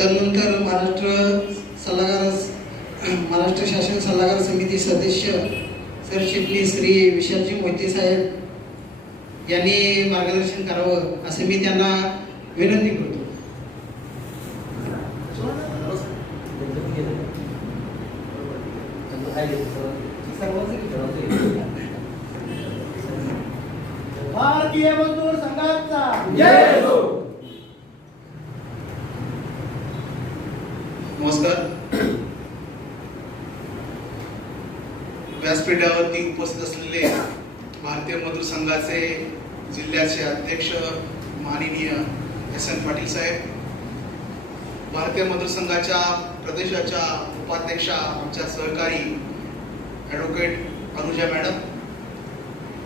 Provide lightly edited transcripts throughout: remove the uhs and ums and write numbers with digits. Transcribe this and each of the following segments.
त्यानंतर महाराष्ट्र शासन सल्लागार समिती सदस्य सरचिटणीस श्री विशालजी मोहिते साहेब यांनी मार्गदर्शन करावं असं मी त्यांना विनंती करतो. भारतीय मजदूर संघाचा जय हो. नमस्कार. व्यासपीठावरती उपस्थित असलेले भारतीय मजदूर संघाचे जिल्ह्याचे अध्यक्ष माननीय एस.एन. पाटील साहेब, भारतीय मजदूर संघाच्या प्रदेशाच्या उपाध्यक्षा आमच्या सहकारी ॲडव्होकेट अनुजा मॅडम,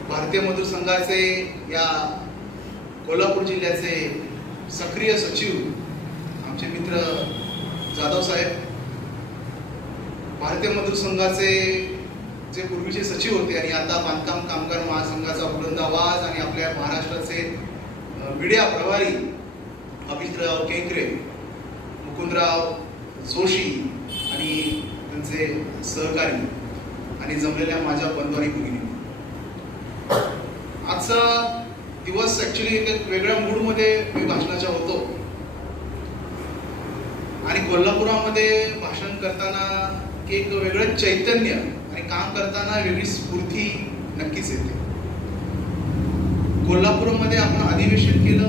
भारतीय मजदूर संघाचे या कोल्हापूर जिल्ह्याचे सक्रिय सचिव आमचे मित्र जाधव साहेब, भारतीय मजदूर संघाचे जे पूर्वीचे सचिव होते आणि आता बांधकाम कामगार महासंघाचा बुलंद आवाज आणि आपल्या महाराष्ट्राचे मीडिया प्रभारी अभिजितराव केंकरे, मुकुंदराव जोशी आणि त्यांचे सहकारी आणि जमलेल्या माझ्या बंधू आणि भगिनी, आजचा दिवस ऍक्च्युली एक वेगळ्या मूडमध्ये मी भाषणाच्या होतो आणि कोल्हापुरामध्ये भाषण करताना एक वेगळं चैतन्य आणि काम करताना वेगळी स्फूर्ती नक्कीच येते. कोल्हापूरमध्ये आपण अधिवेशन केलं.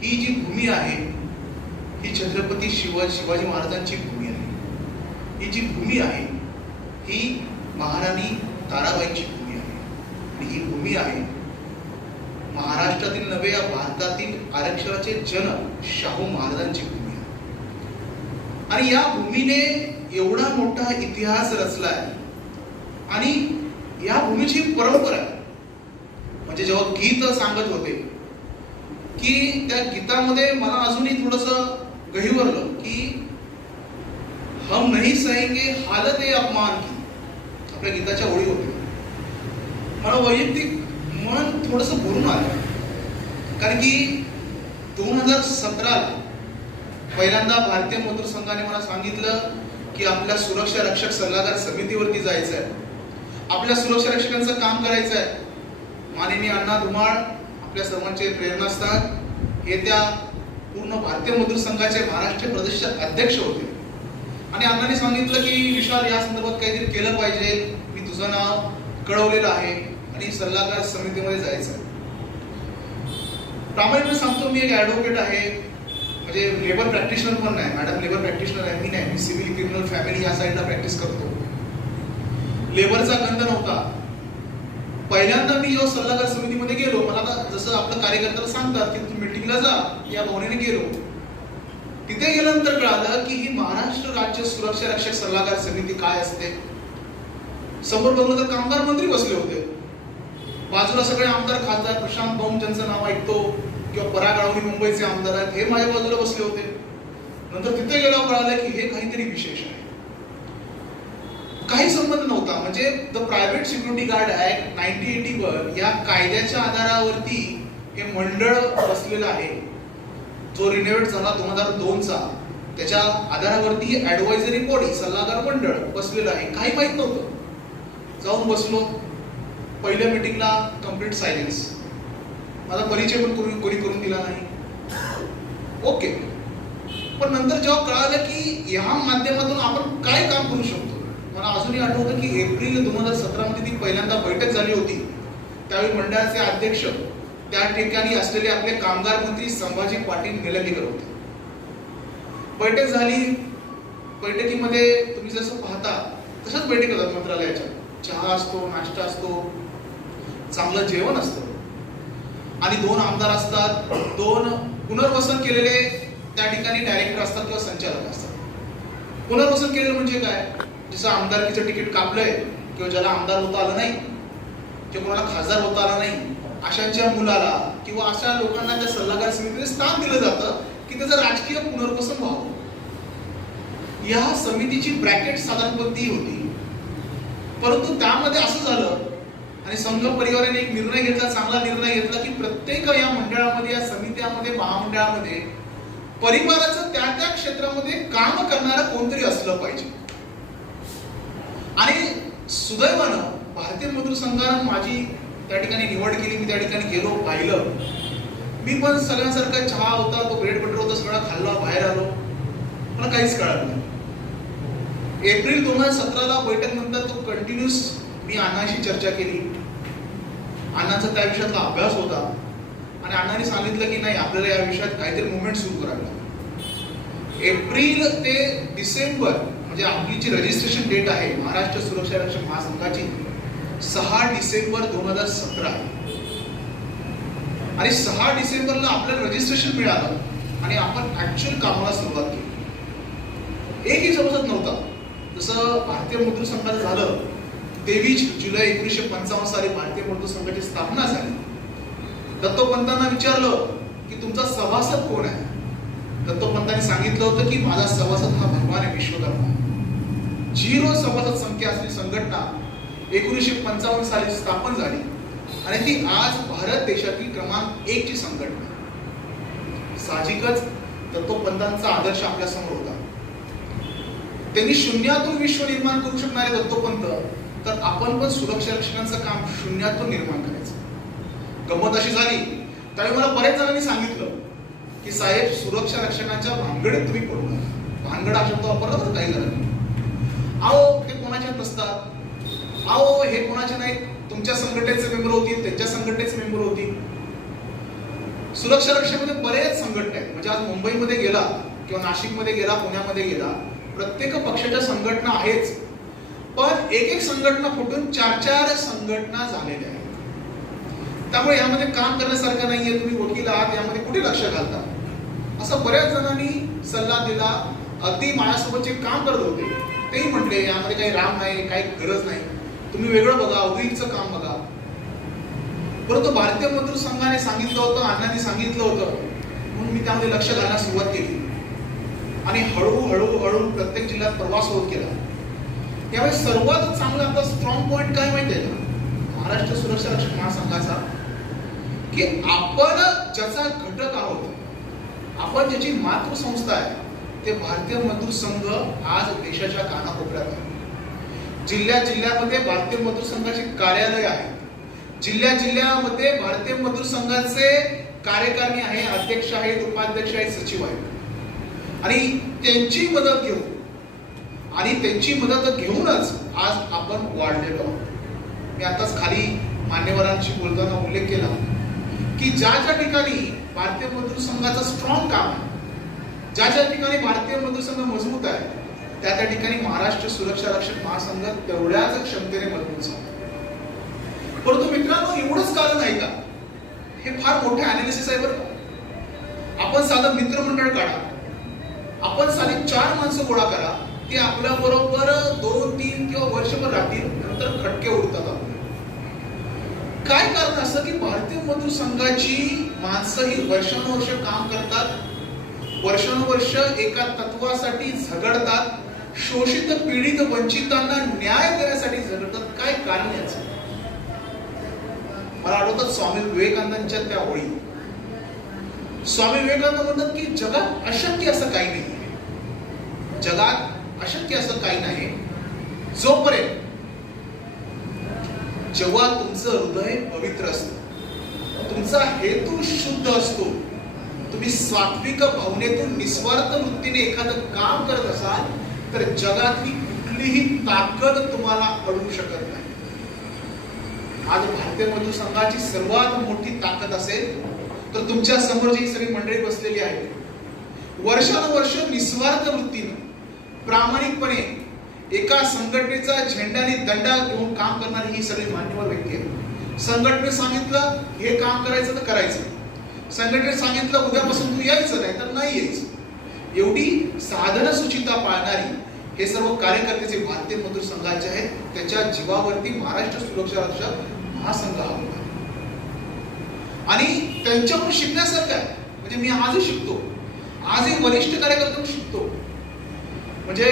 ही जी भूमी आहे ही छत्रपती शिवाजी महाराजांची भूमी आहे. ही जी भूमी आहे ही महाराणी ताराबाईंची भूमी आहे आणि ही भूमी आहे महाराष्ट्रातील नव्हे या भारतातील आरक्षणाचे जनक शाहू महाराजांची भूमी आहे. आणि या भूमीने एवढा मोठा इतिहास रचलाय आणि या भूमीची परंपरा आहे. म्हणजे जेव्हा गीत सांगत होते की त्या गीतामध्ये मला अजूनही थोडस गहिवरलं की हम नहीं सहेंगे हालत ए अपमान की, आपल्या गीताच्या ओळी होते. मला वैयक्तिक मन थोडस भरून आलं, कारण की 2017 पहिल्यांदा भारतीय मजदूर संघाने मला सांगितलं की आपल्या सुरक्षा रक्षक सल्लागार समितीवरती जायचं आहे, आपल्या सुरक्षा रक्षकांचं काम करायचं आहे. माननीय अण्णा धुमाळ आपल्या सर्वांचे प्रेरणास्थान, हे त्या पूर्ण भारतीय मजदूर संघाचे महाराष्ट्र प्रदेशाचे अध्यक्ष होते आणि अण्णांनी सांगितलं की विशाल या संदर्भात काहीतरी केलं पाहिजे, मी तुझं नाव कळवलेलं आहे आणि सल्लागार समितीमध्ये जायचं आहे. प्रामाणिकपणे सांगतो, मी एक ॲडव्होकेट आहे, म्हणजे लेबर प्रॅक्टिशनर पण नाही. मॅडम लेबर प्रॅक्टिशनर आहे, मी नाही. मी सिव्हिल क्रिमिनल फॅमिली या साईडला प्रॅक्टिस करतो. लेबरचा गंध नव्हता. पहिल्यांदा मी जेव्हा सल्लागार समितीमध्ये गेलो, मला आता जसं आपलं कार्यकर्त्याला सांगतात की तुम्ही मीटिंगला जा, या भावनेने गेलो. तिथे गेल्यानंतर कळालं की ही महाराष्ट्र राज्य सुरक्षा रक्षक सल्लागार समिती काय असते. समोर बघलं तर कामगार मंत्री बसले होते, बाजूला सगळे आमदार खासदार, प्रशांत भाऊ ज्यांचं नाव ऐकतो किंवा पराग आळवणी मुंबईचे आमदार आहेत, हे माझ्या बाजूला बसले होते. नंतर तिथे गेल्यावर कळालं की हे काहीतरी विशेष आहे. काही संबंध नव्हता. म्हणजे the private security guard act 1981 या कायद्याच्या आधारावरती हे मंडळ बसलेलं आहे, जो रिनोव्हेट झाला 2002चा. त्याच्या आधारावरती ऍडवायझरी बॉडी सल्लागार मंडळ बसलेलं आहे. काही माहित नव्हतं. जाऊन बसलो. पहिल्या मीटिंगला कम्प्लीट सायलेन्स. माझा परिचय पण कोणी करून दिला नाही. ओके. पण नंतर जेव्हा कळालं की या माध्यमातून आपण काय काम करू शकतो, मला अजूनही आठवतं की एप्रिल 2017 मध्ये ती पहिल्यांदा बैठक झाली होती. त्यावेळी मंडळाचे अध्यक्ष त्या ठिकाणी असलेले आपले कामगार मंत्री संभाजी पाटील निलंगेकर होते. बैठक झाली. बैठकीमध्ये तुम्ही जसं पाहता तशाच बैठक होतात मंत्रालयाच्या. चहा असतो, नाश्ता असतो, चांगलं जेवण असतं आणि 2 आमदार असतात, 2 पुनर्वसन केलेले त्या ठिकाणी डायरेक्टर असतात किंवा संचालक असतात. पुनर्वसन केलेलं म्हणजे काय, जसं आमदारकीचं तिकीट कापलंय किंवा ज्याला आमदार होता आलं नाही किंवा कोणाला खासदार होता आला नाही, अशांच्या मुलाला किंवा अशा लोकांना त्या सल्लागार समितीने स्थान दिलं जातं की त्याचं राजकीय पुनर्वसन व्हावं. या समितीची ब्रॅकेट साधारणपणे होती. परंतु त्यामध्ये असं झालं आणि संघ परिवाराने एक निर्णय घेतला, चांगला निर्णय घेतला की प्रत्येक या मंडळामध्ये, या समित्यामध्ये, महामंडळामध्ये परिवाराचं त्या त्या क्षेत्रामध्ये काम करणारं कोणतरी असलं पाहिजे. आणि सुदैवानं भारतीय मजूर संघानं माझी त्या ठिकाणी निवड केली. मी त्या ठिकाणी गेलो, पाहिलं. मी पण सगळ्यांसारखा चहा होता, तो ब्रेड बटर होता, सगळं खाल्ला, बाहेर आलो. मला काहीच कळलं नाही. एप्रिल 2017ला बैठक नंतर तो कंटिन्यूस मी अण्णांशी चर्चा केली. अण्णांचा त्या विषयातला अभ्यास होता आणि अण्णांनी सांगितलं की नाही, आपल्याला या विषयात काहीतरी मुवमेंट सुरू करावी लागेल. एप्रिल ते डिसेंबर म्हणजे आपली जी रजिस्ट्रेशन डेट आहे महाराष्ट्र सुरक्षा रक्षक महासंघाची 6 डिसेंबर 2017 आणि 6 डिसेंबरला आपल्याला रजिस्ट्रेशन मिळालं आणि आपण ऍक्च्युअल कामाला सुरुवात केली. एकही सभासद नव्हता. जसं भारतीय मजदूर संघाचं झालं 23 जुलै 1955 साली भारतीय मजदूर संघाची स्थापना झाली. दत्तोपंतांना विचारलं की तुमचा सभासद कोण आहे. दत्तोपंतांनी सांगितलं होतं की माझा सभासद हा भगवान आहे, विश्वकर्मा. 0 सभासद संख्या असलेली संघटना 1955 साली स्थापन झाली आणि ती आज भारत देशातील क्रमांक 1 ची संघटना. साहजिकच दत्तोपंतांचा आदर्श आपल्या समोर होता. त्यांनी शून्यातून विश्व निर्माण करू शकणारे दत्तोपंत, तर आपण पण सुरक्षा रक्षकांचं काम शून्यातून निर्माण करायचं. गंमत अशी झाली, त्यावेळी मला बऱ्याच जणांनी सांगितलं की साहेब, सुरक्षा रक्षकांच्या भानगडीत तुम्ही पडू नका. भानगड हा शब्द वापरला तर काही झालं नाही. अहो, ते कोणाचे नसतात. अहो, हे कोणाचे नाही, तुमच्या संघटनेचे मेंबर होतील, त्यांच्या संघटनेचे मेंबर होतील. सुरक्षा रक्षकामध्ये बरेच संघटना आहेत. म्हणजे आज मुंबईमध्ये गेला किंवा नाशिकमध्ये गेला, पुण्यामध्ये गेला, प्रत्येक पक्षाच्या संघटना आहेच. पण एक संघटना फुटून 4 संघटना झालेल्या आहेत. त्यामुळे यामध्ये काम करण्यासारखं नाहीये. तुम्ही वकील आहात, यामध्ये कुठे लक्ष घालता, असं बऱ्याच जणांनी सल्ला दिला. अगदी माझ्यासोबत जे काम करत होते तेही म्हटले यामध्ये काही राम नाही, काही गरज नाही, तुम्ही वेगळं बघा, उदगीरचं काम बघा. परंतु भारतीय मजदूर संघाने सांगितलं होतं, अण्णांनी सांगितलं होतं, म्हणून मी त्यामध्ये लक्ष घालण्यास सुरुवात केली आणि हळूहळू प्रत्येक जिल्ह्यात प्रवास होत गेला. यावेळी सर्वात चांगला आपला स्ट्रॉंग पॉइंट काय माहिती आहे का महाराष्ट्र सुरक्षा रक्षक महासंघाचा, की आपण ज्याचा घटक आहोत, आपण ज्याची मातृसंस्था आहे, ते भारतीय मजदूर संघ आज देशाच्या कानाकोपऱ्यात आहे. जिल्ह्यामध्ये भारतीय मजदूर संघाची कार्यालय आहे. जिल्ह्यामध्ये भारतीय मजदूर संघाचे कार्यकारिणी आहे, अध्यक्ष आहेत, उपाध्यक्ष आहेत, सचिव आहेत. आणि त्यांची मदत घेऊनच आज आपण वाढलेलो आहोत. मी आताच खाली मान्यवरांशी बोलताना उल्लेख केला की ज्या ठिकाणी भारतीय मजदूर संघाचं स्ट्रॉंग काम आहे, ज्या ठिकाणी भारतीय मजदूर संघ मजबूत आहे, त्या ठिकाणी महाराष्ट्र सुरक्षा रक्षक महासंघ तेवढ्याच क्षमतेने मजबूत झाला. परंतु मित्रांनो, एवढंच कारण आहे का? हे फार मोठे अनालिसिस आहे बरं का. आपण साधं मित्रमंडळ काढा, आपण साधी 4 माणसं गोळा करा, ते आपल्या बरोबर 2, 3 किंवा वर्षभर राहतील, नंतर खटके उडतात आपले. काय कारण असं की भारतीय मजदूर संघाची माणसं ही वर्षानुवर्ष काम करतात, वर्षानुवर्ष एका तत्वासाठी झगडतात, शोषित, पीडित, वंचितांना न्याय देण्यासाठी झगडतात. काय कारण याचं? मला आठवतात स्वामी विवेकानंदांच्या त्या ओळी. स्वामी विवेकानंद म्हणतात की जगात अशक्य असं काही नाही, जगात अशक्य असं काही नाही जोपर्यंत जेव्हा तुमचं हृदय पवित्र असतं, तुमचा हेतू शुद्ध असतो, तुम्ही सात्विक भावनेतून निस्वार्थ वृत्तीने एखादं काम करत असाल, तर जगातली कुठलीही ताकद तुम्हाला अडवू शकत नाही. आज भारतीय मजदूर संघाची सर्वात मोठी ताकद असेल तर तुमच्या समोर जी सगळी मंडळी बसलेली आहे, वर्षानुवर्ष निस्वार्थ वृत्तीने प्रामाणिकपणे एका संघटनेचा झेंडाने दंडा घेऊन काम करणारी ही सगळी मान्यवर व्यक्ती आहे. संघटनेने सांगितलं हे काम करायचं तर करायचं, संघटनेने सांगितलं उद्यापासून तू यायचं नाही तर नाही यायचं, एवढी साधन सुचिता पाळणारी हे सर्व कार्यकर्ते भारतीय मजदूर संघाचे आहेत. त्याच्या जीवावरती महाराष्ट्र सुरक्षा रक्षक महासंघ हा होता आणि त्यांच्याकडून शिकण्यासारखं आहे. म्हणजे मी आजही शिकतो, आजही वरिष्ठ कार्यकर्त्यांकडून शिकतो. म्हणजे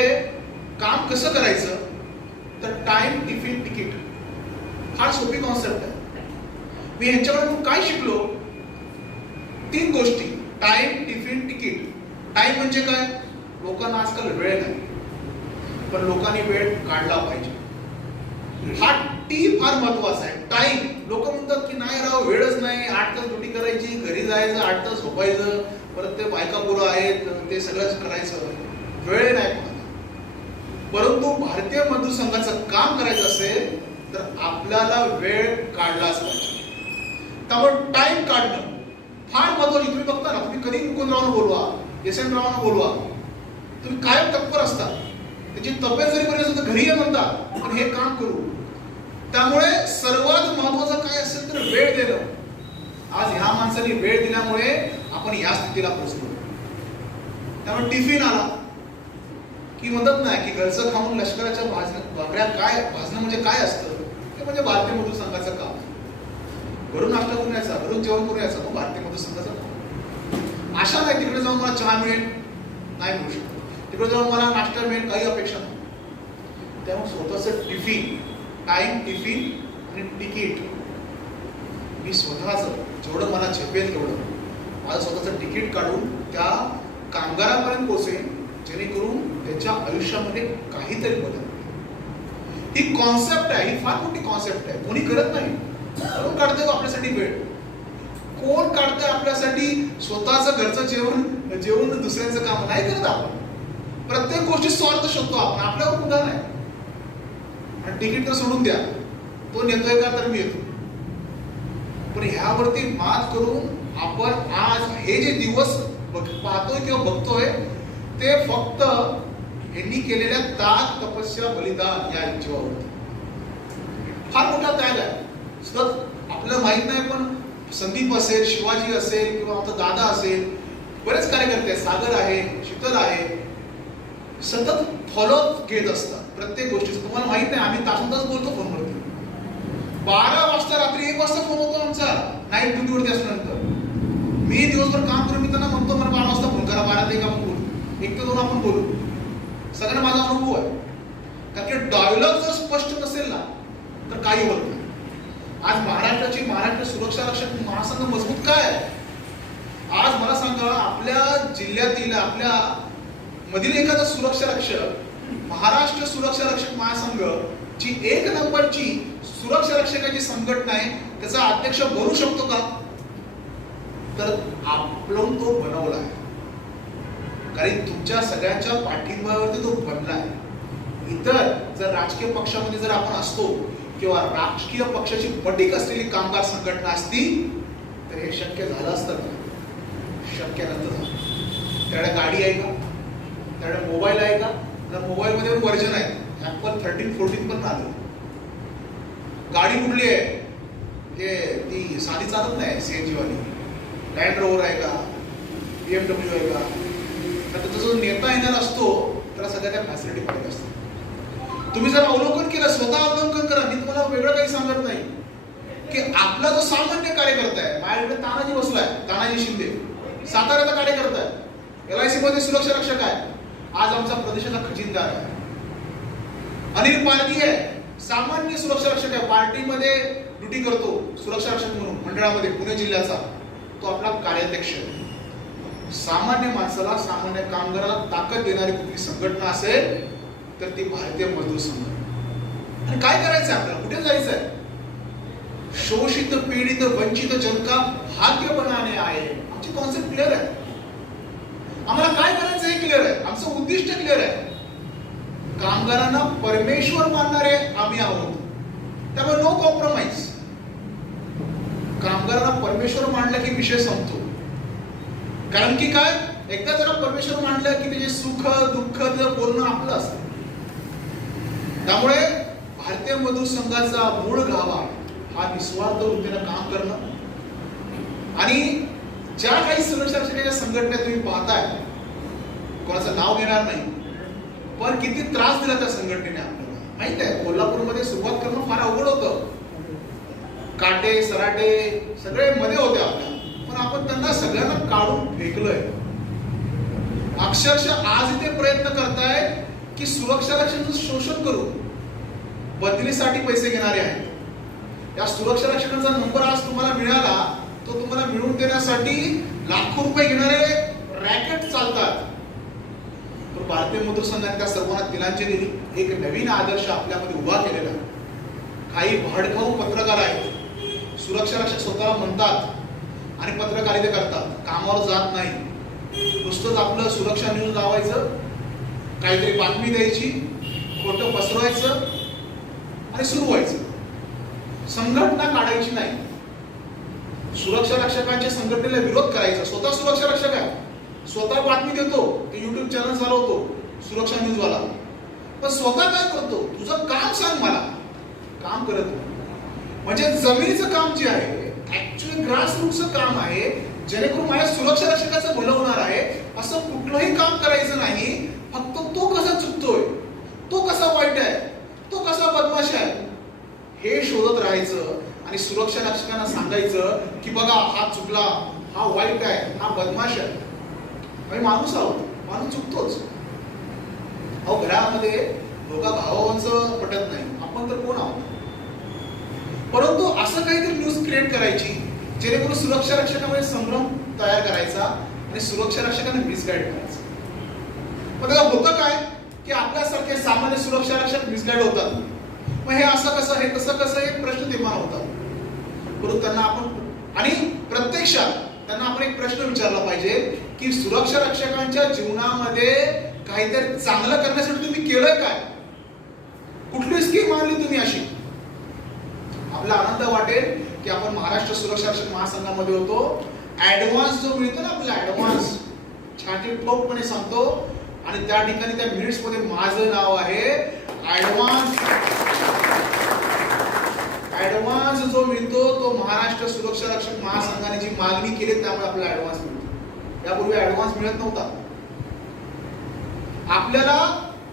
काम कसं करायचं तर टाइम, टिफिन, तिकीट, फार सोपी कॉन्सेप्ट आहे. मी ह्यांच्याकडून काय शिकलो? 3 गोष्टी: टाइम, टिफिन, तिकीट. टाइम म्हणजे काय? लोकांना आजकाल वेळ नाही, पण लोकांनी वेळ काढला पाहिजे. हा टी फार महत्वाचा आहे. टाइम. लोक म्हणतात की नाही राव, वेळच नाही, 8 तास ड्युटी करायची, घरी जायचं, 8 तास झोपायचं, परत ते बायका पोरं आहेत, ते सगळंच करायचं, वेळ नाही कोणाला. परंतु भारतीय मजदूर संघाचं काम करायचं असेल तर आपल्याला वेळ काढलाच पाहिजे. त्यामुळे टाइम काढणं फार महत्वाचं. तुम्ही बघता ना, तुम्ही कधी मुकुंदरावांना बोलवा, एस.एन. रावांना बोलवा, तुम्ही कायम तत्पर असता. त्याची तब्येत जरी बरी असेल तर घरी ये म्हणतात, पण हे काम करू. त्यामुळे सर्वात महत्वाचं काय असेल तर वेळ देणं. आज ह्या माणसाने वेळ दिल्यामुळे आपण या स्थितीला पोहोचलो. त्यामुळे टिफिन आला की म्हणत नाही की घरचं खाऊन लष्कराच्या भाकऱ्या काय भाजणं म्हणजे काय असतं, ते म्हणजे भारतीय मजदूर संघाचं काम. घरून नाश्ता करून यायचा, घरून जेवण करून यायचं, मग भारतीय मजदूर संघाचं काम. आशा नाही तिकडे जाऊन मला चहा मिळेल, नाही मिळू शकत. तिकडे जाऊन मला नाश्ता मिळेल, काही अपेक्षा नाही. त्यामुळे स्वतःचं टिफिन, टाइम, टिफिन आणि तिकीट, मी स्वतःच जेवढं मला झेपेल तेवढं माझं स्वतःचं तिकीट काढून त्या कामगारापर्यंत पोहोचेन, जेणेकरून त्याच्या आयुष्यामध्ये काहीतरी बदल. ही कॉन्सेप्ट आहे, ही फार मोठी कॉन्सेप्ट आहे. कोणी करत नाही. कोण काढतोय आपल्यासाठी वेळ? कोण काढतंय आपल्यासाठी स्वतःचं घरचं जेवण दुसऱ्यांचं काम? नाही करत आपण. प्रत्येक गोष्टी स्वार्थ शोधतो आपण, आपल्यावर कुठं नाही. आणि तिकीट तर सोडून द्या, तो नेतोय का तर मी येतो. पण ह्यावरती मात करून आपण आज हे जे दिवस पाहतोय किंवा बघतोय ते फक्त यांनी केलेल्या त्याग, तपस्या, बलिदान या जीवावरती. फार मोठा त्याग आहे. सतत आपल्याला माहित नाही, पण संदीप असेल, शिवाजी असेल, किंवा आता दादा असेल, बरेच कार्यकर्ते आहेत, सागर आहे, शीतल आहे, सतत फॉलो घेत असतात प्रत्येक गोष्टीचं. तुम्हाला माहित नाही, आम्ही तासन तास बोलतो फोनवरती. 12 वाजता रात्री 1 वाजता फोन होतो आमचा, नाईट ड्युटीवरती असल्यानंतर. मी दिवसभर काम करून मी त्यांना म्हणतो मला 12 वाजता फोन करा, 12 ते 1 आपण बोलू, 1 ते 2 आपण बोलू. सगळ्यांना माझा अनुभव आहे. कारण की डायलॉग जर स्पष्ट नसेल ना तर काही होत नाही. आज महाराष्ट्र सुरक्षा रक्षक महासंघ मजबूत काय आहे? आज मला सांगा, आपल्या जिल्ह्यातील, आपल्या मधील एखादा सुरक्षा रक्षक, महाराष्ट्र सुरक्षा रक्षक महासंघ जी 1 नंबरची सुरक्षा रक्षकाची संघटना आहे, त्याचा अध्यक्ष बनू शकतो का? तर आपण तो बनवला आहे. कारण तुमच्या सगळ्यांच्या पाठिंब्यावरती तो बनला आहे. इतर जर राजकीय पक्षामध्ये जर आपण असतो किंवा राजकीय पक्षाची पटीक असलेली कामगार संघटना असती तर हे शक्य झालं असतं का? शक्य नव्हतं. त्याकडे गाडी आहे का? त्याकडे मोबाईल आहे का? तर मोबाईलमध्ये वर्जन आहे, ऍपल 13, 14 पण आलं. गाडी कुठली आहे? ती साधी चालत नाही, सीएनजी वाली. लँड रोवर आहे का? BMW आहे का? तर त्याचा जो नेता येणार असतो त्याला सगळ्या त्या फॅसिलिटी पाहिजे असतात. तुम्ही जर अवलोकन केलं, स्वतः अवलोकन करा, मी तुम्हाला वेगळं काही सांगत नाही, की आपला जो सामान्य कार्यकर्ता आहे, माझ्याकडे तानाजी बसलाय, तानाजी शिंदे, साताऱ्याचा कार्यकर्ता आहे, LIC मध्ये सुरक्षा रक्षक आहे, आज आमचा प्रदेशाचा खजिनदार आहे. अनिल पारधी आहे, सामान्य सुरक्षा रक्षक आहे, पार्टीमध्ये ड्युटी करतो सुरक्षा रक्षक म्हणून मंडळामध्ये पुणे जिल्ह्याचा, तो आपला कार्याध्यक्ष आहे. सामान्य माणसाला, सामान्य कामगाराला ताकद देणारी कुठली संघटना असेल तर ती भारतीय मजदूर संघ. आणि काय करायचंय आपल्याला? कुठे जायचंय? शोषित, पीडित, वंचित जन का भाग्य बनाने आहे. आमची कॉन्सेप्ट क्लिअर आहे. आम्हाला काय करायचं हे क्लिअर आहे. आमचं उद्दिष्ट क्लिअर आहे. कामगारांना परमेश्वर मानणारे आम्ही आहोत. त्यामुळे नो कॉम्प्रोमाइज. कामगारांना परमेश्वर मानलं की विषय संपतो. कारण की काय, एकदा जरा परमेश्वर मानलं की त्याचे सुख दुःख बोलणं आपलं असतं. त्यामुळे भारतीय मजदूर संघाचा मूळ गाभा हा निस्वार्थ वृत्तीनं काम करणं. आणि ज्या काही सुरक्षा रक्षकाच्या संघटना तुम्ही पाहताय, कोणाचं नाव घेणार नाही, पण किती त्रास दिला त्या संघटनेने आपल्याला माहित आहे. कोल्हापूरमध्ये सुरुवात करणं फार अवघड होतं. काटे सराटे सगळे मध्ये होते आपल्या, पण आपण त्यांना सगळ्यांना काढून फेकलोय. अक्षरशः आज इथे प्रयत्न करताय की सुरक्षा रक्षकांचं शोषण करू, बदलीसाठी पैसे घेणारे आहेत. या सुरक्षा रक्षकांचा नंबर आज तुम्हाला मिळाला, तो तुम्हाला मिळवून देण्यासाठी लाखो रुपये घेणारे रॅकेट चालतात. पण भारतीय मूत्र संघाने त्या सर्वांना तिलांजली एक नवीन आदर्श आपल्यामध्ये उभा केलेला. काही भाडखाऊ पत्रकार आहेत, सुरक्षा रक्षक स्वतःला म्हणतात आणि पत्रकारिता करतात, कामावर जात नाही, नुसतंच आपलं सुरक्षा न्यूज लावायचं, काहीतरी बातमी द्यायची, खोटं पसरवायचं आणि सुरू व्हायचं. संघटना काढायची नाही, सुरक्षा रक्षकांच्या संघटनेला विरोध करायचा. स्वतः सुरक्षा रक्षक आहे, स्वतः बातमी देतो, युट्यूब चॅनल चालवतो सुरक्षा न्यूज वाला, पण स्वतः काय करतो? तुझं काम सांग मला. काम करत नाही. म्हणजे जमिनीचं काम जे आहे ऍक्च्युअली ग्रासरूटचं काम आहे, जेणेकरून माझ्या सुरक्षा रक्षकाचं भलं होणार आहे. असं कुठलंही काम करायचं नाही. फक्त तो कसा चुकतोय, तो कसा वाईट आहे, तो कसा बदमाश आहे हे शोधत राहायचं आणि सुरक्षा रक्षकांना सांगायचं की बघा हा चुकला, हा वाईट आहे, हा बदमाश आहे. आम्ही माणूस आहोत, माणूस चुकतोच. अहो घरामध्ये दोघा भावांचं पटत नाही, आपण तर कोण आहोत. परंतु असं काहीतरी न्यूज क्रिएट करायची जेणेकरून सुरक्षा रक्षकांमध्ये संभ्रम तयार करायचा आणि सुरक्षा रक्षकांना मिसगाईड करायचं. मग त्याला होतं काय की आपल्यासारखे सामान्य सुरक्षा रक्षक मिसगाईड होतात. मग हे असं कसं, हे कसं कसं, एक प्रश्न निर्माण होतात. परंतु त्यांना आपण आणि प्रत्यक्षात त्यांना आपण एक प्रश्न विचारला पाहिजे की सुरक्षा रक्षकांच्या जीवनामध्ये काहीतरी चांगलं करण्यासाठी तुम्ही केलंय काय? कुठली स्कीम आणली तुम्ही अशी? आपला आनंद वाटेल की आपण महाराष्ट्र सुरक्षा रक्षक महासंघामध्ये होतो. ऍडव्हान्स जो मिळतो ना आपला ऍडव्हान्स, छाती ठोकपणे सांगतो आणि त्या ठिकाणी त्या मिनिट्स मध्ये माझं नाव आहे. ऍडव्हान्स जो मिळतो तो महाराष्ट्र सुरक्षा रक्षक महासंघाने जी मागणी केली त्यामुळे आपल्याला ऍडव्हान्स मिळतो. यापूर्वी ऍडव्हान्स मिळत नव्हता. आपल्याला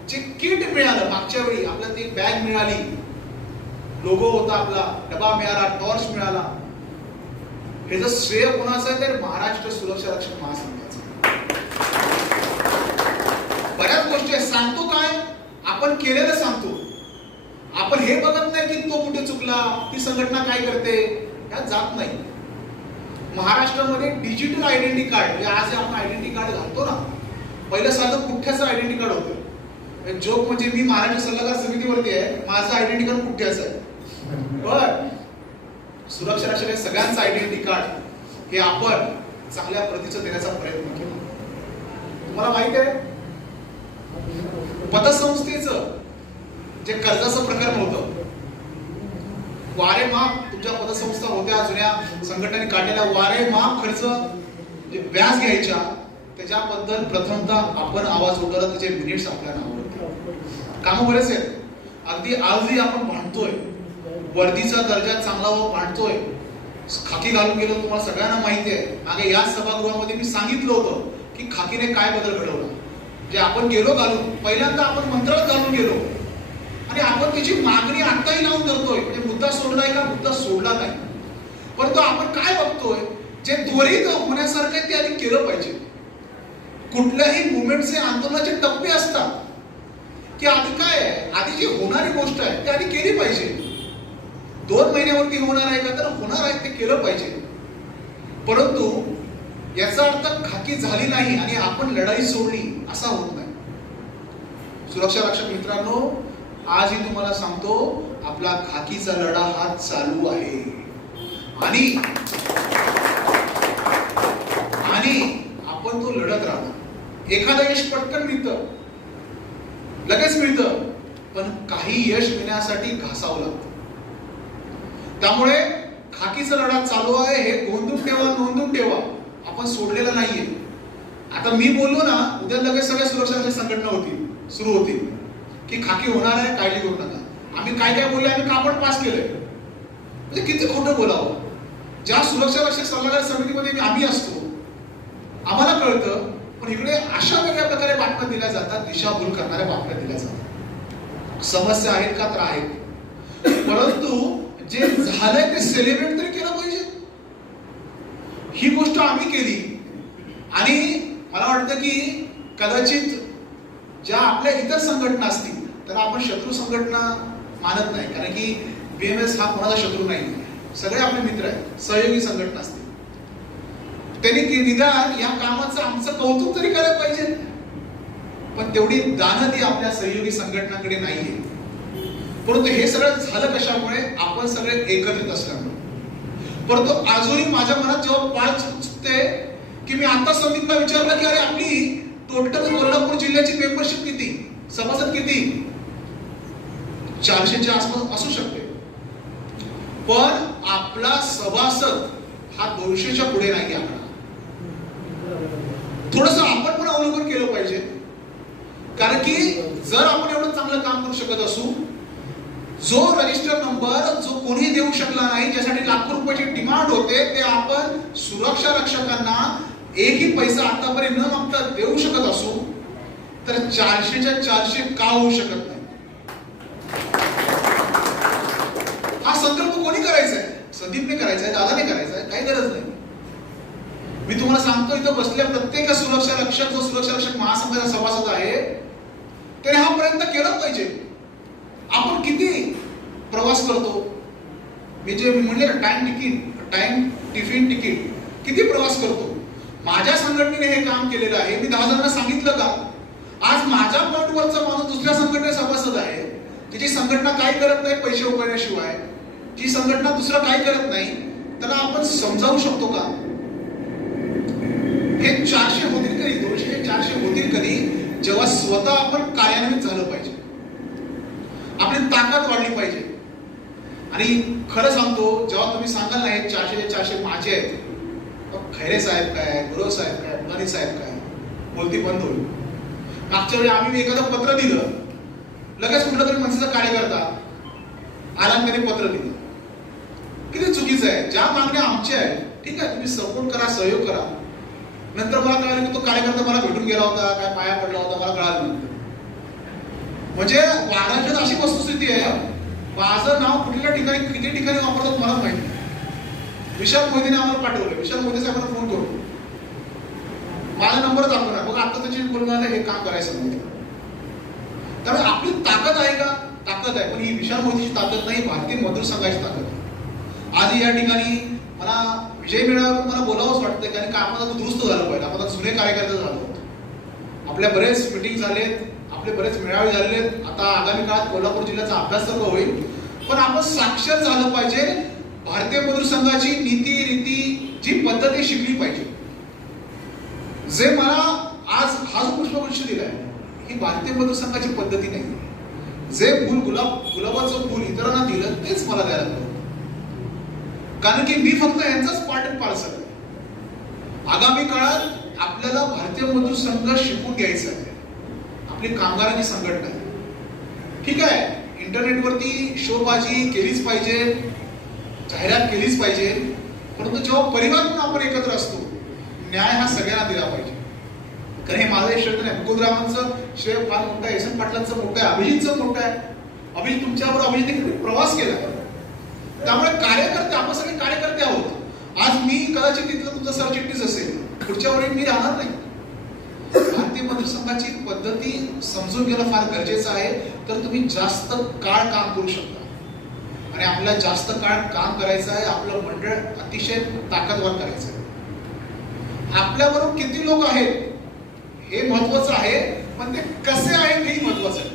जे किट मिळालं मागच्या वेळी, आपल्याला ती बॅग मिळाली, लोगो होता आपला, डबा मिळाला, टॉर्च मिळाला, हे जर श्रेय कोणाचं आहे तर महाराष्ट्र सुरक्षा रक्षक महासंघाचं. बऱ्याच गोष्टी सांगतो काय आपण केलेलं सांगतो. आपण हे बघत नाही की तो कुठे चुकला, ती संघटना काय करते, यात जात नाही. महाराष्ट्रामध्ये डिजिटल आयडेंटिटी कार्ड, आज आपण आयडेंटिटी कार्ड घालतो ना, पहिलं साधं कुठ्याचं आयडेंटिटी कार्ड होतं. जोक म्हणजे मी महाराष्ट्र सल्लागार समितीवरती आहे, माझं आयडेंटिटी कार्ड कुठ्याचं आहे. पण सुरक्षा रक्षक सगळ्यांचं आयडेंटिटी कार्ड हे आपण चांगल्या प्रतीचं देण्याचा प्रयत्न केला. तुम्हाला माहित आहे पतसंस्थेचं जे कर्जाचं प्रकरण होतं, वारे माफ, तुमच्या पतसंस्था होत्या जुन्या संघटनेने काढलेल्या वारे माफ खर्च जे व्याज घ्यायच्या त्याच्याबद्दल प्रथमतः आपण आवाज उठवला, त्याचे मिनिट्स आपल्या नावावर. काम बरेच आहेत. अगदी आजही आपण भांडतोय, वर्दीचा दर्जा चांगला भांडतोय, खाकी घालून गेलो. तुम्हाला सगळ्यांना माहिती आहे, मागे या सभागृहामध्ये मी सांगितलं होतं की खाकीने काय बदल घडवला. जे आपण गेलो घालून, पहिल्यांदा आपण मंत्रात घालून गेलो आणि आपण त्याची मागणी आताही लावून धरतोय. म्हणजे मुद्दा सोडलाय का? मुद्दा सोडला नाही. परंतु आपण काय बघतोय, जे त्वरित होण्यासारखं ते आधी केलं पाहिजे. कुठल्याही मुवमेंटचे आंदोलनाचे टप्पे असतात की आधी काय आहे, आधी जी होणारी गोष्ट आहे ती आधी केली पाहिजे. 2 महिन्यावरती होणार आहे का? तर होणार आहे, ते केलं पाहिजे. परंतु याचा अर्थ खाकी झाली नाही आणि आपण लढाई सोडली असा होत नाही. सुरक्षा रक्षक मित्रांनो, आजही तुम्हाला सांगतो, आपला खाकीचा लढा हा चालू आहे आणि आपण तो लढत राहतो. एखादं यश पटकन मिळतं, लगेच मिळतं, पण काही यश मिळण्यासाठी घासावं लागतं. त्यामुळे खाकीचा लढा चालू आहे हे गोंधून ठेवा, नोंदून ठेवा. आपण सोडलेला नाहीये. आता मी बोललो ना, उद्या लगेच सगळ्या सुरक्षा संघटना सुरू होतील की खाकी होणार आहे, काळजी करू नका. आम्ही काय काय बोलले, आम्ही कापड पास केलंय. म्हणजे किती खोटं बोलावं. ज्या सुरक्षा रक्षक सल्लागार समितीमध्ये आम्ही असतो, आम्हाला कळतं, पण इकडे अशा वेगळ्या प्रकारे बातम्या दिल्या जातात, दिशाभूल करणाऱ्या बातम्या दिल्या जातात. समस्या आहेत का? तर आहेत. परंतु जे झालंय ते सेलिब्रेट तरी केलं पाहिजे. ही गोष्ट आम्ही केली आणि मला वाटतं की कदाचित ज्या आपल्या इतर संघटना असतील तर आपण शत्रू संघटना मानत नाही, कारण की BMS हा कोणाचा शत्रू नाही, सगळे आपले मित्र आहेत, सहयोगी संघटना असतील. त्यांनी निदान या कामाचं आमचं कौतुक तरी करायला पाहिजे. पण तेवढी दानं ती आपल्या सहयोगी संघटनांकडे नाहीये. परंतु हे सगळं झालं कशामुळे? आपण सगळे एकत्रित असल्यामुळे. परंतु अजूनही माझ्या मनात जेव्हा पाळ चुकते की मी आता संदीपला विचारलं की अरे आपली टोटल कोल्हापूर जिल्ह्याची मेंबरशिप किती, सभासद किती? 400च्या आसपास असू शकते. पण आपला सभासद हा 200च्या पुढे नाही आकडा. थोडस आपण पण अवलोकन केलं पाहिजे. कारण की जर आपण एवढं चांगलं काम करू शकत असू, जो रजिस्टर नंबर जो कोणी देऊ शकला नाही, ज्यासाठी लाखो रुपयाची डिमांड होते, ते आपण सुरक्षा रक्षकांना एकही पैसा आतापर्यंत न मागता देऊ शकत असू, तर 400च्या 400 का होऊ शकत नाही? हा संकल्प कोणी करायचा आहे? संदीपने करायचा आहे, दादाने करायचा आहे, काही गरज नाही. मी तुम्हाला सांगतो, इथं बसल्या प्रत्येक सुरक्षा रक्षक, जो सुरक्षा रक्षक महासंघाचा सभासद आहे, त्याने हा प्रयत्न केला पाहिजे. आपण किती प्रवास करतो? मी जे म्हणले ना, टाइम टिफिन तिकीट, किती प्रवास करतो? माझ्या संघटनेने हे काम केलेलं आहे. मी 10 जणांना सांगितलं का? आज माझ्या पॉइंटवरचा माणूस दुसऱ्या संघटनेत सभासद आहे, जी संघटना काय करत नाही पैसे उकळण्याशिवाय, जी संघटना दुसरं काय करत नाही, त्याला आपण समजावू शकतो का? हे 400 होतील कधी, 200 400 होतील कधी? जेव्हा स्वतः आपण कार्यान्वित झालं पाहिजे, आपली ताकद वाढली पाहिजे. आणि खरं सांगतो, जेव्हा तुम्ही सांगाल ना हे 400 400 माझे आहेत, खैरे साहेब काय, गुरव साहेब काय, मुलानी साहेब काय, बोलती बंद होईल. मागच्या वेळी आम्ही एखादं पत्र दिलं, लगेच कुठलं तरी मनसेचा कार्यकर्ता आला आणि त्याने पत्र दिलं. किती चुकीचं आहे. ज्या मागण्या आमच्या आहेत, ठीक आहे, तुम्ही सपोर्ट करा, सहयोग करा. नंतर मला कळालं की तो कार्यकर्ता मला भेटून गेला होता, काय पाया पडला होता, मला कळालं नाही. म्हणजे महाराष्ट्रात अशी वस्तुस्थिती आहे, माझं नाव कुठल्या ठिकाणी किती ठिकाणी वापरतात मला माहिती नाही. विशाल मोदीने आम्हाला पाठवलं, विशाल मोदी साहेबांना फोन करू, माझा नंबर दाखवणार, बघा आता त्याची बोलणार हे काम करायचं नाही. त्यामुळे आपली ताकद आहे का? ताकद आहे, पण ही विशाल मोदीची ताकद नाही, भारतीय मजदूर संघाची ताकद आहे. आज या ठिकाणी मला विजय मेळाव्यावर मला बोलावंच वाटतं, कारण का आपण आता दुरुस्त झालं पाहिजे. आपण जुने कार्यकर्ते झालो, आपल्या बरेच मिटिंग झालेत, आपले बरेच मेळावे झालेत. आता आगामी काळात कोल्हापूर जिल्ह्याचा अभ्यास सर्व होईल, पण आपण साक्षर झालं पाहिजे. भारतीय मजदूर संघाची नीती रीती जी पद्धती शिकली पाहिजे. जे मला आज हा जो पुष्पगुच्छ दिलाय, ही भारतीय मजदूर संघाची पद्धती नाही. जे फुल गुलाबाचं फुल इतरांना दिलं तेच मला द्यायला लागलं, कारण की मी फक्त यांचाच पार्ट अँड पार्सल आहे. आगामी काळात आपल्याला भारतीय मजदूर संघ शिकून घ्यायचा आहे. आपली कामगारांची संघटना आहे, ठीक आहे, इंटरनेटवरती शोबाजी केलीच पाहिजे, जाहिरात केलीच पाहिजे, परंतु जेव्हा परिवार म्हणून आपण एकत्र असतो, न्याय हा सगळ्यांना दिला पाहिजे. कारण हे माझं श्रेय नाही, मुकुंदरामांचं श्रेय फार मोठं आहे, यशवंत पाटलांचं मोठं आहे, अभिजितचं मोठं आहे. अभिजित तुमच्याबरोबर अभिजित प्रवास केला, त्यामुळे कार्यकर्ते आपण सगळे कार्यकर्ते आहोत. आज मी कदाचित तिथं तुमचा सरचिटणीस असेल, पुढच्या वेळी मी राहणार नाही. भारतीय मजदूर संघाची पद्धती समजून घेणं फार गरजेचं आहे, तर तुम्ही जास्त काळ काम करू शकता. आणि आपल्याला जास्त काळ काम करायचं आहे, आपलं मंडळ अतिशय ताकदवार करायचं आहे. आपल्याबरोबर किती लोक आहेत हे महत्वाचं आहे, पण ते कसे आहेत हेही महत्वाचं आहे.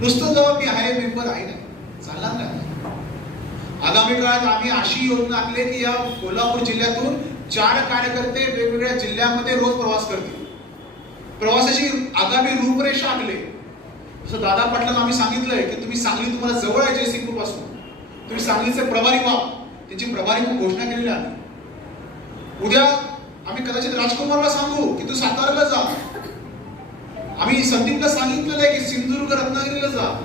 नुसतं जेव्हा मी आहे मेंबर आहे नाही चालणार नाही. आगामी काळात आम्ही अशी योजना आखली की या कोल्हापूर जिल्ह्यातून 4 कार्यकर्ते वेगवेगळ्या जिल्ह्यामध्ये रोज प्रवास करतील. प्रवासाची आगामी रूपरेषा आखली. जसं दादा पाटलांना आम्ही सांगितलंय की तुम्ही सांगली तुम्हाला जवळ आहे जयसिंगपूर पासून, तुम्ही सांगलीचे प्रभारी व्हा. त्यांची प्रभारी घोषणा केलेली आहे. उद्या आम्ही कदाचित राजकुमारला सांगू की तू साताऱ्याला जा. आम्ही संदीपला सांगितलेलं आहे की सिंधुदुर्ग रत्नागिरीला जा.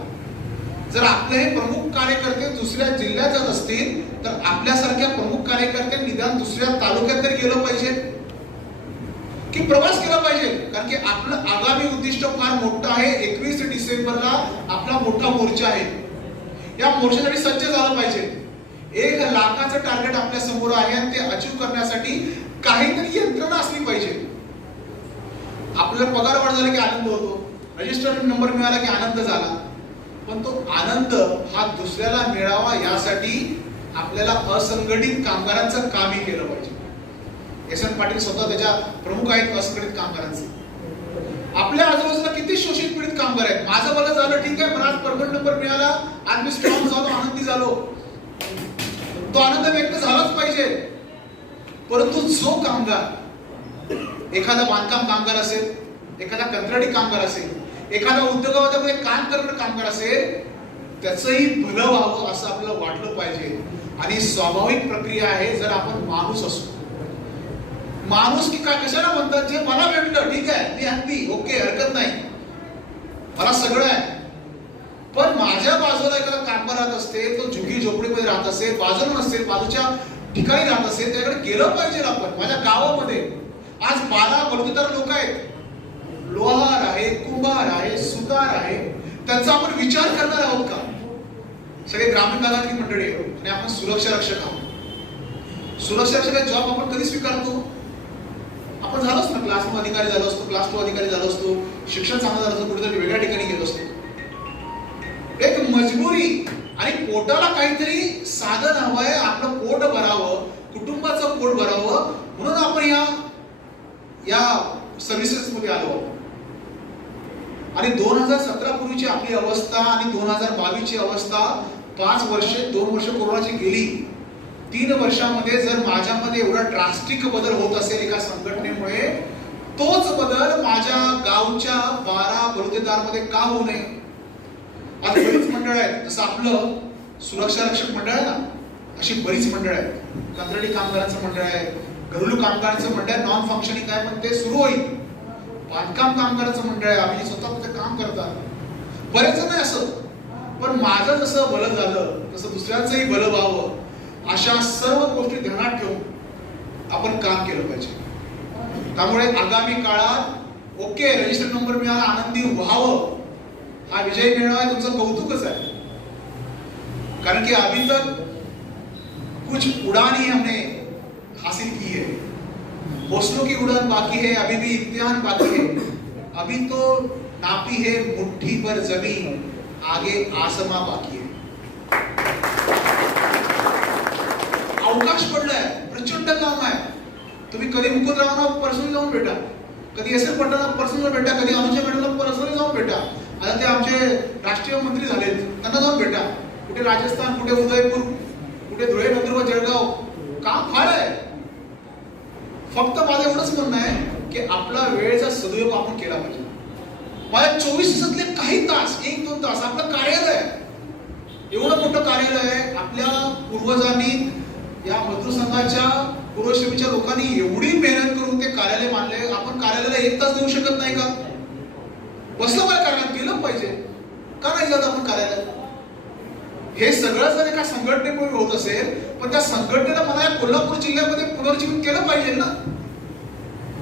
जर आपले हे प्रमुख कार्यकर्ते दुसऱ्या जिल्ह्यात जात असतील, तर आपल्यासारख्या प्रमुख कार्यकर्ते निदान दुसऱ्या तालुक्यात तरी गेलं पाहिजे की प्रवास केला पाहिजे. कारण की आपलं आगामी उद्दिष्ट फार मोठं आहे. 21 डिसेंबरला आपला मोठा मोर्चा आहे. या मोर्चासाठी सज्ज झालं पाहिजे. 1 लाखाचं टार्गेट आपल्या समोर आहे आणि ते अचीव करण्यासाठी काहीतरी यंत्रणा असली पाहिजे. आपल्याला पगार वाढ झाला की आनंद होतो, रजिस्टर नंबर मिळाला की आनंद झाला, पण तो आनंद हा दुसऱ्याला मिळावा यासाठी आपल्याला असंघटित कामगारांचं कामही केलं पाहिजे. एस एन पाटील स्वतः त्याच्या प्रमुख आहेत असंघटित कामगारांचे. आपल्या आजूबाजूला किती शोषित पीडित कामगार आहेत. माझं भलं झालं ठीक आहे, मला आज परमनंट नंबर मिळाला, आज मी स्ट्रॉंग झालो, आनंदी झालो, तो आनंद व्यक्त झालाच पाहिजे. परंतु जो कामगार, एखादा बांधकाम कामगार असेल, एखादा कंत्राटी कामगार असेल, एखादा उद्योगामध्ये काम करणारा कामगार असेल, त्याचंही भलं व्हावं असं आपल्याला वाटलं पाहिजे. आणि स्वाभाविक प्रक्रिया आहे. जर आपण माणूस असतो, माणूस की काय कशाला म्हणतात, जे मला भेटलं ठीक आहे, मी हॅपी, ओके, हरकत नाही, मला सगळं आहे. पण माझ्या बाजूला एखादा कामगार राहत असेल, तो झुगी झोपडीमध्ये राहत असेल, बाजूला नसेल, बाजूच्या ठिकाणी राहत असेल, त्याकडे गेलं पाहिजे आपण. माझ्या गावामध्ये आज 12 बलुतेदार लोक आहेत, लोहार आहे, कुंभार आहे, सुतार आहे, त्यांचा आपण विचार करणार आहोत का? सगळे ग्रामीण भागातली मंडळी आहे आणि आपण सुरक्षा रक्षक आहोत. सुरक्षा रक्षक जॉब आपण कधी स्वीकारतो? आपण झालोच ना, क्लास 1 अधिकारी झालो असतो, क्लास 2 अधिकारी झालो असतो, शिक्षण चांगलं झालं असतं, कुठेतरी वेगळ्या ठिकाणी गेलो असतो. एक मजबुरी आणि पोटाला काहीतरी साधन हवंय, आपलं पोट भरावं, कुटुंबाचं पोट भरावं, म्हणून आपण या सर्व्हिसेस मध्ये आलो. आणि 2017 पूर्वीची आपली अवस्था आणि 2022 ची अवस्था, 5 वर्षे, 2 वर्ष कोरोनाची गेली, 3 वर्षामध्ये जर माझ्यामध्ये एवढा ड्रास्टिक बदल होत असेल एका संघटनेमुळे, तोच बदल माझ्या गावच्या 12 बलुतेदार मध्ये का होऊ नये? आता बरीच मंडळ आहेत, जसं आपलं सुरक्षा रक्षक मंडळ आहे ना, अशी बरीच मंडळ आहेत. कंत्राटी कामगारांचं मंडळ आहे, घरेलू कामगारांचं मंडळ आहे, नॉन फंक्शनिंग आहे, पण ते सुरू होईल. बांधकाम कामगारांचं मंडळ आहे, आम्ही स्वतः काम करतात, बरेच जण आहे असं. पण माझं जसं भलं झालं तसं दुसऱ्यांचंही भलं व्हावं, अशा सर्व गोष्टी ध्यानात ठेवून आपण काम केलं पाहिजे. त्यामुळे आगामी काळात ओके, रजिस्टर नंबर मिळाला, आनंदी व्हावं, हा विजय मिळवणं आहे, तुमचं कौतुकच आहे. कारण की अभी तक कुछ उड़ान ही हमने हासिल की है, हौसलों की उड़ान बाकी है, अभी भी इम्तिहान बाकी है, अभी तो नापी है मुट्ठी पर जमीन, आगे आसमा बाकी है. अवकाश पडलाय, प्रचंड काम आहे. तुम्ही कधी मुकुंदरावांना पर्सनली जाऊन भेटा, कधी एस एल पटेलला पर्सनली भेटा, कधी अनुजा मॅडमला पर्सनली जाऊन भेटा. आता ते आमचे राष्ट्रीय मंत्री झालेत, त्यांना जाऊन भेटा. कुठे राजस्थान, कुठे उदयपूर, कुठे धुळे, नंदुरबार, जळगाव, काम फार आहे. फक्त माझं एवढंच म्हणणं आहे की आपला वेळेचा सदुपयोग आपण केला पाहिजे. माझ्या 24 तासातले काही तास, 1-2 तास आपलं कार्यालय आहे, एवढं मोठं कार्यालय आहे. आपल्या पूर्वजांनी, या मजदूर संघाच्या पूर्वश्रमीच्या लोकांनी एवढी मेहनत करून ते कार्यालय मानले. आपण कार्यालयाला 1 तास देऊ शकत नाही का? बसलं पाहिजे, कार्यालयात गेलं पाहिजे, का नाही जात आपण कार्यालयात? हे सगळं जर एका संघटनेमुळे होत असेल, पण त्या संघटनेला मला या कोल्हापूर जिल्ह्यामध्ये पुनर्जीवित केलं पाहिजे ना.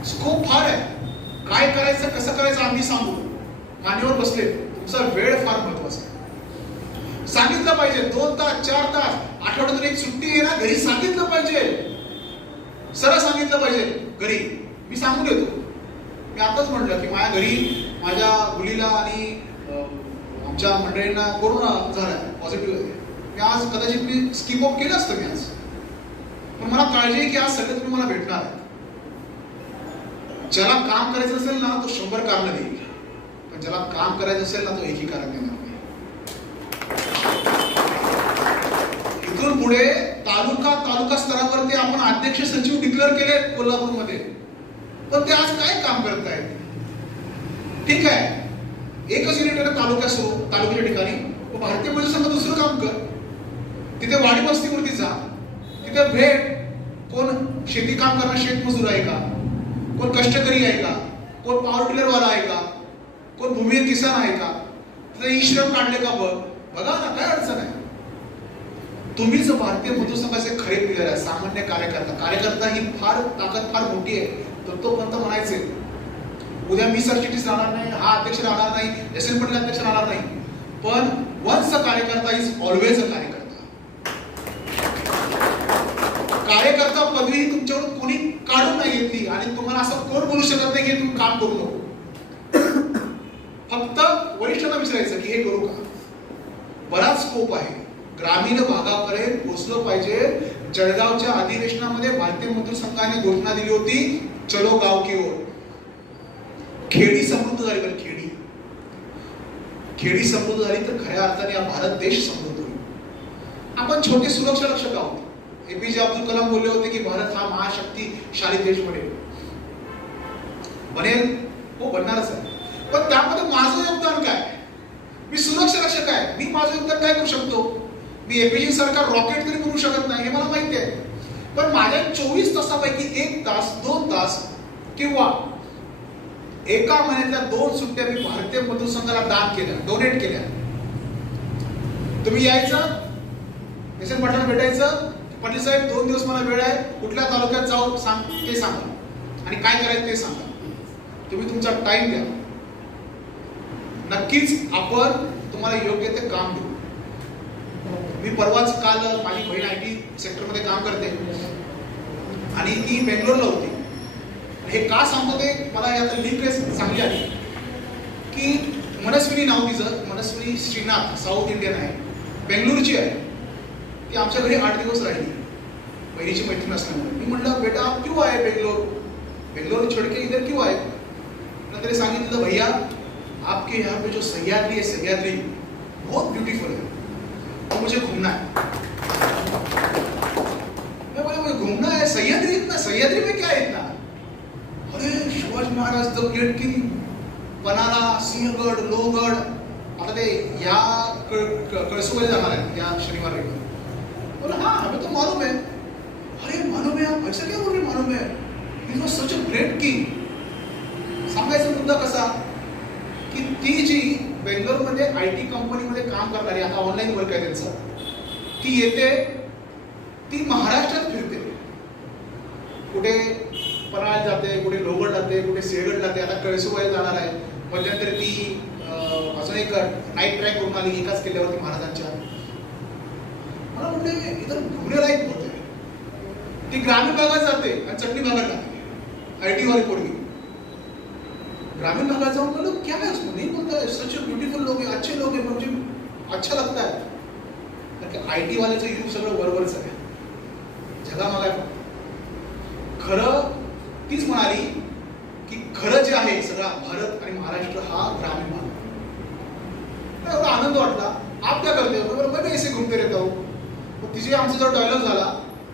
स्कोप फार आहे. काय करायचं, कसं करायचं आम्ही सांगू, मान्यवर बसले, तुमचा वेळ फार महत्वाचा आहे. सांगितलं पाहिजे, 2 तास 4 तास, आठवड्यातून एक सुट्टी आहे ना, घरी सांगितलं पाहिजे, सरळ सांगितलं पाहिजे घरी. मी सांगून येतो. मी आताच म्हटलं की माझ्या घरी माझ्या मुलीला आणि आमच्या मंडळींना कोरोना झालाय, पॉझिटिव्ह आहे. मी आज कदाचित मी स्किप ऑफ केलं असतं मी आज, पण मला काळजी आहे की आज सगळे तुम्ही मला भेटणार आहे. ज्याला काम करायचं असेल ना, तो 100 कारण देईल, पण ज्याला काम करायचं असेल ना, तो एकही कारण देणार नाही. इथून पुढे तालुका स्तरावरती आपण अध्यक्ष सचिव डिक्लेअर केले कोल्हापूरमध्ये, पण ते आज काय काम करतायत? ठीक आहे, एकच युनिट आहे तालुक्याच्या ठिकाणी, भारतीय मजूर संघ दुसरं काम कर. तिथे वाडी वस्तीवरती जा, तिथे भेट, कोण शेती काम करणारा शेतमजूर आहे का, कोण कष्टकरी आहे का, कोण पॉवर टिलर वाला आहे का, कोण भूमिहीन किसान आहे का, तिथे ई श्रम काढले का, बघा ना, काय अडचण आहे. तुम्हीच भारतीय मजूर संघाचे खरे प्लेयर आहे, सामान्य कार्यकर्ता ही फार ताकद फार मोठी आहे. दत्तोपंत म्हणायचे, उद्या मी सरचिटणीस राहणार नाही, हा अध्यक्ष राहणार नाही, एस एन पटेल अध्यक्ष राहणार नाही, पण वन्स अ कार्यकर्ता इज ऑलवेज अ कार्यकर्ता. कार्यकर्ता पदवी ही तुमच्याकडून कोणी काढून नाही घेतली आणि तुम्हाला असं कोण बोलू शकत नाही की तुम्ही काम करू नको. फक्त वरिष्ठांना विचारायचं की हे करू का. बराच स्कोप आहे, ग्रामीण भागापर्यंत पोहोचलं पाहिजे. जळगावच्या अधिवेशनामध्ये भारतीय मजदूर संघाने घोषणा दिली होती, चलो गाव की ओर. खेडी समृद्ध झाली. बरं, खेडी समृद्ध झाली तर खऱ्या अर्थाने हा भारत देश समृद्ध होईल. आपण छोटे सुरक्षा रक्षक आहोत. एपीजे अब्दुल कलाम बोलले होते की भारत हा महाशक्तिशाली देश बनेल. हो, बनणारच आहे. पण त्यामध्ये माझं योगदान काय? मी सुरक्षा रक्षक आहे. मी माझं योगदान काय करू शकतो? मी एपीजे सरकार रॉकेट तरी करू शकत नाही, हे मला माहिती आहे. पण माझ्या 24 तासापैकी 1 तास 2 तास किंवा एका महिन्यातल्या 2 सुट्ट्या मी भारतीय मजदूर संघाला दान केल्या, डोनेट केल्या. तुम्ही यायचं, पेशंट पाटलांना भेटायचं, पाटील साहेब 2 दिवस मला वेळ आहे, कुठल्या तालुक्यात जाऊ ते सांगा आणि काय करायचं ते सांगा. तुम्ही तुमचा टाइम द्या. नक्कीच आपण तुम्हाला योग्य ते काम देऊ. मी परवाच काल, माझी बहीण IT सेक्टरमध्ये काम करते आणि ती बेंगलोरला होती. हे का सांगतो ते मला यात लिंक चांगली आली की मनस्विनी नाव तिचं, मनस्विनी श्रीनाथ, साऊथ इंडियन आहे, बेंगलोरची आहे. ती आमच्या घरी 8 दिवस राहिली, बहिणीची मैत्रीण असल्यामुळे. मी म्हटलं, बेटा आप क्यों आए बेंगलोर छोड़ के इधर क्यों आए? नंतर सांगितलं, भैया आपके यहाँ पे जो सह्याद्री है, सह्याद्री बहुत ब्यूटीफुल है, तो मुझे घूमना है. मैं बोला, मुझे घूमना है सह्याद्री, इतना सह्याद्री में क्या है इतना? अरे Shivaji Maharaj the great king, Panhala, Sinhagad, Lohagad. आता ते या कळसुबाईला जाणार आहे या शनिवार रविवार. बोला, हाँ हमें तो मालूम है. अरे मालूम है? आप ऐसा क्या बोल रहे मालूम है? He was such a great king. सांगायचा मुद्दा कसा की ती जी बेंगलोरमध्ये IT कंपनीमध्ये काम करणारी, आता ऑनलाईन वर्क आहे त्यांचं, ती येते, ती महाराष्ट्रात फिरते. कुठे पन्हाळ जाते, कुठे लोहगड जाते, कुठे सिंहगड जाते. आता कळसुबाई जाणार आहे. मध्यंतरी ती अजून एक नाईट ट्रॅक करून आली एकाच किल्ल्यावरती महाराजांच्या. मला म्हणले इथं घुमणे लायक होते. ती ग्रामीण भागात जाते आणि चटणी भागात जाते. IT वाली पोरगी ग्रामीण भागात जाऊन बोलो, क्या है उसमें? नहीं बोलता है, सच ब्यूटीफुल लोग हैं, अच्छे लोग हैं, मुझे अच्छा लगता है. कारण IT वाल्याचं युग सगळं वरवरच आहे, जगामागे खरं. तीच म्हणाली की खरं जे आहे सगळा भारत आणि महाराष्ट्र हा ग्रामीण भाग. एवढा आनंद वाटला. आप क्या करते हो? मैं भी ऐसे घूमते रहता हूँ. तिचे आमचा जो डायलॉग झाला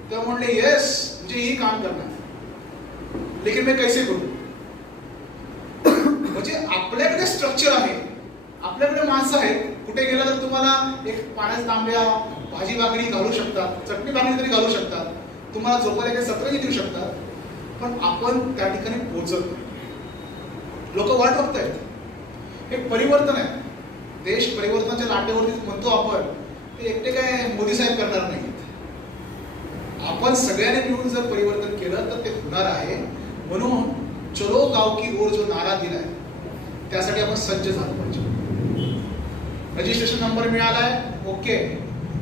तेव्हा म्हणले, येस मुझे यही काम करना है, लेकिन मैं कैसे करू? म्हणजे आपल्याकडे स्ट्रक्चर आहे, आपल्याकडे माणसं आहेत. कुठे गेला तर तुम्हाला एक पाण्याचा तांब्या, भाजी भाकरी घालू शकतात, चटणी भाकरी तरी घालू शकतात, तुम्हाला झोपायला काही सत्रही देऊ शकतात. पण आपण त्या ठिकाणी पोहोचत नाही. लोक वाट बघतायत. एक परिवर्तन आहे, देश परिवर्तनाच्या लाटेवरती म्हणतो आपण, ते एकटे काय मोदी साहेब करणार नाहीत. आपण सगळ्यांनी मिळून जर परिवर्तन केलं तर ते होणार आहे. म्हणून चलो गाव की ओर जो नारा दिलाय त्यासाठी आपण सज्ज झालो पाहिजे. रजिस्ट्रेशन नंबर मिळालाय, ओके.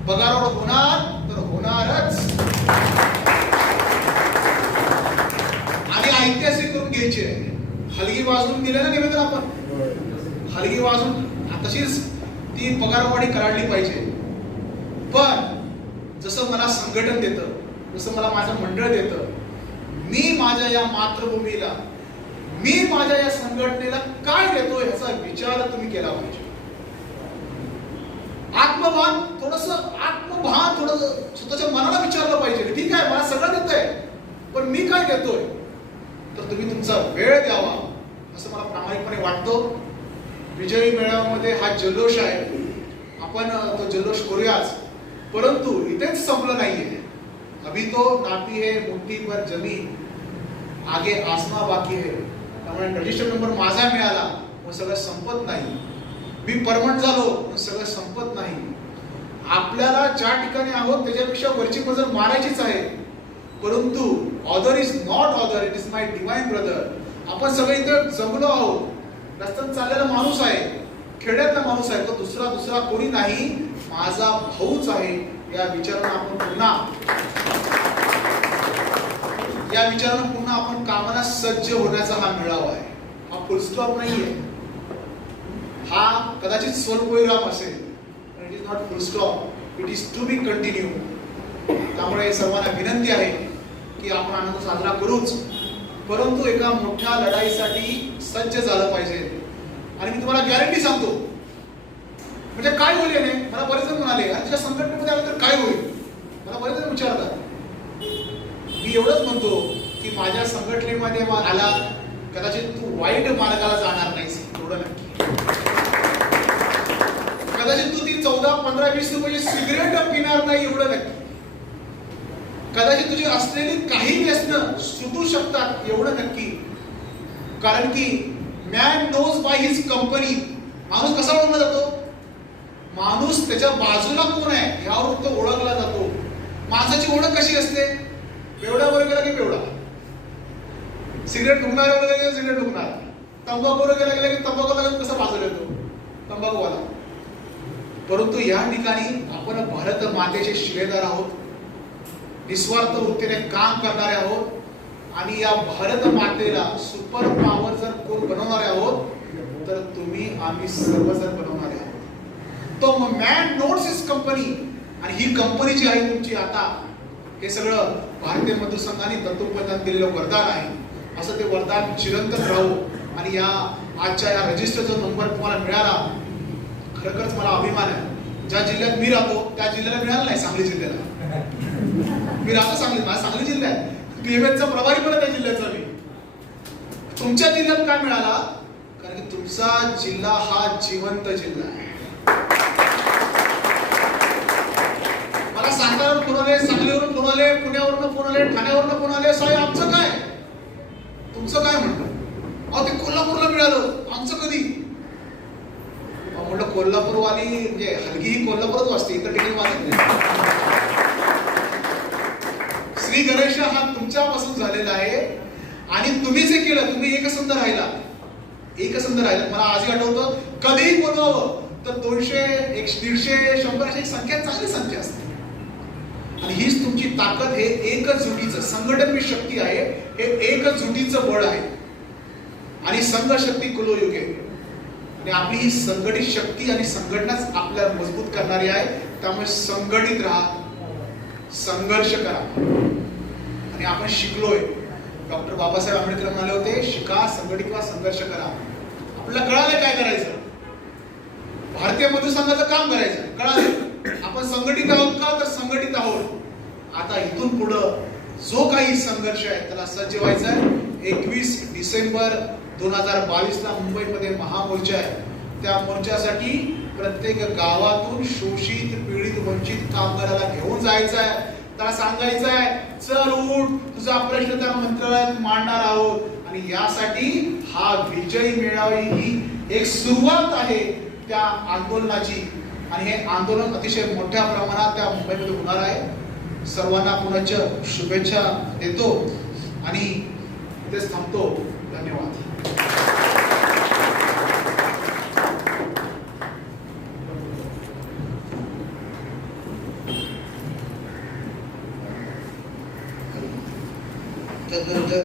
पगारवाढ होणार तर होणारच. आणि ऐतिहासिक करून घ्यायची आहे. हलगी वाजवून दिले ना निवेदन आपण, हलगी वाजवून तशीच ती पगारवाढी कराडली पाहिजे. पण जसं मला संघटन देतं, जसं मला माझं मंडळ देतं, मी माझ्या या मातृभूमीला, मी माझ्या या संघटनेला काय देतो ह्याचा विचार तुम्ही केला पाहिजे. आत्मभान थोडं स्वतःच्या मनाला विचारलं पाहिजे. ठीक आहे, मला सगळं देतंय, पण मी काय देतोय? तर तुम्ही तुमचा वेळ द्यावा असं मला प्रामाणिकपणे वाटतं. विजयी मेळाव्यामध्ये हा जल्लोष आहे, आपण तो जल्लोष करूयाच. परंतु इथेच संपलं नाहीये. अभी तो नापी है मुट्ठी पर जमीन, आगे आसमा बाकी है. त्यामुळे रजिस्टर नंबर माझा मिळाला मग सगळं संपत नाही. मी परमनंट झालो मग सगळं संपत नाही. आपल्याला ज्या ठिकाणी आहोत त्याच्यापेक्षा वरची मजल मारायचीच आहे. परंतु other is not other, it is my divine brother. आपण सगळे इथे जमलो आहोत. रस्त्यात चाललेला माणूस आहे, खेड्यातला माणूस आहे, तो दुसरा कोणी नाही, माझा भाऊच आहे. या विचारानं आपण कामाला सज्ज होण्याचा हा मेळावा आहे. हा फुलस्टॉप नाहीये. हा कदाचित स्वल्पविराम असेल, it is not full stop, it is to be continue. त्यामुळे सर्वांना विनंती आहे की आपण आनंद साजरा करूच, परंतु एका मोठ्या लढाईसाठी सज्ज झालं पाहिजे. आणि मी तुम्हाला गॅरंटी सांगतो, म्हणजे काय होईल याने, मला बरेच जण म्हणाले अरे तुझ्या संघटनेमध्ये आलं तर काय होईल, मला बरेच जण विचारतात. मी एवढंच म्हणतो की माझ्या संघटनेमध्ये आला कदाचित तू वाईट मार्गाला जाणार नाहीस, एवढं नक्की. कदाचित तू ती 14, 15, 20 रुपयाची सिगरेट पिणार नाही, एवढं नक्की. कदाचित तुझी असलेली काही व्यसनं सुटू शकतात, एवढं नक्की. कारण की man knows by his company. माणूस कसा ओळखला जातो? माणूस त्याच्या बाजूला कोण आहे यावर तो ओळखला जातो. माणसाची ओळख कशी असते? बेवड्यावर गेला की बेवडा, सिगरेट ढुकणाऱ्यावर गेला की सिगरेट ढुकणार, तंबाखूवर गेला की तंबाखूला कसा बाजूला येतो, तंबाखूवाला. परंतु या ठिकाणी आपण भारत मातेचे शिलेदार आहोत, निस्वार्थ वृत्तीने काम करणारे आहोत. आणि या भारत मातेला सुपर पॉवर जर कोण बनवणारे आहोत तर तुम्ही आम्ही सर्वजण बनवणारे आहोत. तो मॅन नोट्स हिज कंपनी. आणि ही कंपनी जी आहे तुमची आता, हे सगळं भारतीय मजदूर संघाने तत्वज्ञान दिलेलं वरदान आहे. असं ते वरदान चिरंतन राहू. आणि या आजच्या या रजिस्टरचा नंबर तुम्हाला मिळाला, खरंच मला अभिमान आहे. ज्या जिल्ह्यात मी राहतो त्या जिल्ह्याला मिळाला नाही, सांगली जिल्ह्याला. मी राहतो सांगली, माझा सांगली जिल्हा आहे, PMHचा प्रभारी पण आहे त्या जिल्ह्याचा मी. तुमच्या जिल्ह्यात काय मिळाला? कारण की तुमचा जिल्हा हा जिवंत जिल्हा आहे. मला साताऱ्यावरून फोन आले, सांगलीवरून फोन आले, पुण्यावरून फोन आले, ठाण्यावरून फोन आले, साहेब आमचं काय, तुमचं काय म्हणलं? अहो ते कोल्हापूरला मिळालं, आमचं कधी? म्हटलं कोल्हापूरवाली म्हणजे हलगी ही कोल्हापूरच वाजते, इतर ठिकाणी वाजत नाही. श्री गणेश हा तुमच्यापासून झालेला आहे. आणि तुम्ही जे केलं, तुम्ही एकसंध राहिला, एकसंध राहिला. मला आजही आठवतं, कधीही बोलवावं तर 200, 150, 100 अशी संख्या चांगली संख्या असते. आणि हीच तुमची ताकद, हे एकजुटीचं संघटन शक्ती आहे, हे एकजुटीचं बळ आहे. आणि संघ शक्ती कुलोयुगे. आणि आपली ही संघटित शक्ती आणि संघटनाच आपल्याला मजबूत करणारी आहे. त्यामुळे संघटित राहा, संघर्ष करा. आणि आपण शिकलोय, डॉक्टर बाबासाहेब आंबेडकर म्हणाले होते, शिका, संघटित व्हा, संघर्ष करा. आपल्याला कळालं काय करायचं, भारतीय मजदूर संघाचं काम करायचं कळालं. आपण संघटित आहोत का? तर संघटित आहोत. आता इथून पुढं जो काही संघर्ष आहे त्याला सज्ज व्हायचा आहे. 21 डिसेंबर 2022 ला मुंबईमध्ये महामोर्चा आहे. त्या मोर्चासाठी प्रत्येक गावातून शोषित, पीडित, वंचित कामगाराला घेऊन जायचं आहे. त्याला सांगायचं आहे, चल उठ, तुझा प्रश्न त्या मंत्रालयात मांडणार आहोत. आणि यासाठी हा विजय मेळावा ही एक सुरुवात आहे त्या आंदोलनाची. आणि हे आंदोलन अतिशय मोठ्या प्रमाणात त्या मुंबईमध्ये होणार आहे. सर्वांना पुनश्च शुभेच्छा देतो आणि इथेच थांबतो. धन्यवाद. तर